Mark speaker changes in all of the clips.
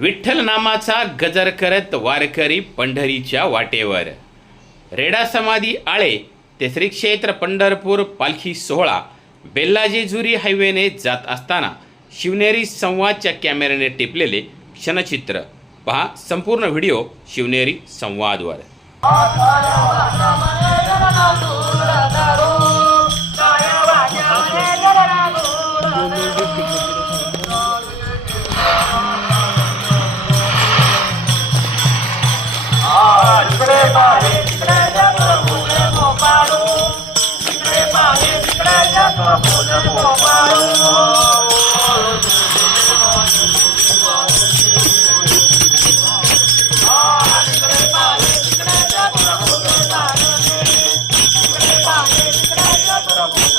Speaker 1: विठ्ठल नामाचा गजर करत वारकरी पंढरीच्या वाटेवर. रेडा समाधी आळे ते श्री क्षेत्र पंढरपूर पालखी सोहळा बेल्लाजेजुरी हायवेने जात असताना शिवनेरी संवादच्या कॅमेऱ्याने टिपलेले क्षणचित्र. पहा संपूर्ण व्हिडिओ शिवनेरी संवादवर.
Speaker 2: Bravo.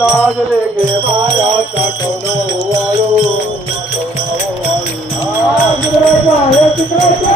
Speaker 2: লাজ লেগে মায়া কাটনো আলো কাটনো আলো আ বিদ্রে যায় বিদ্রে যায়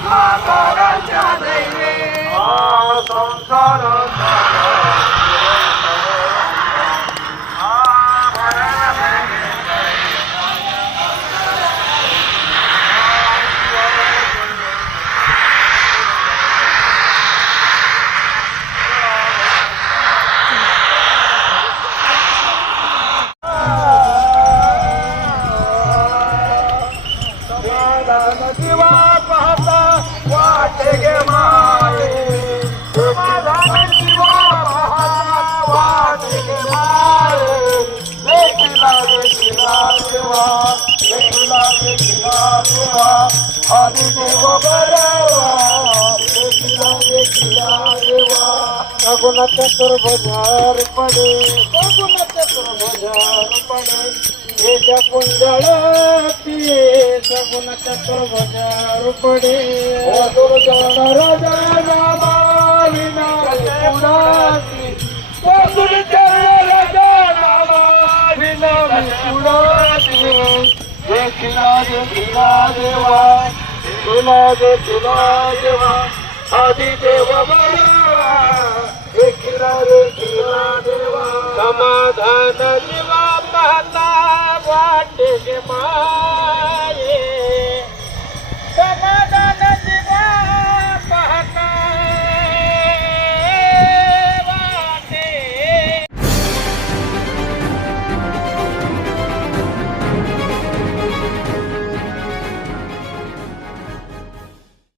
Speaker 2: आदि देव बरवा लेखिला देवा रघुनाथ दुर्भजार पडे रघुनाथ दुर्भजार पडे येत्या कुंडळती सगुण चतुर्भजार पडे राजा नामा राजा नामा देखिला देखिला देवा तुला देखिला देवा आदि देव बरा देवा समाधान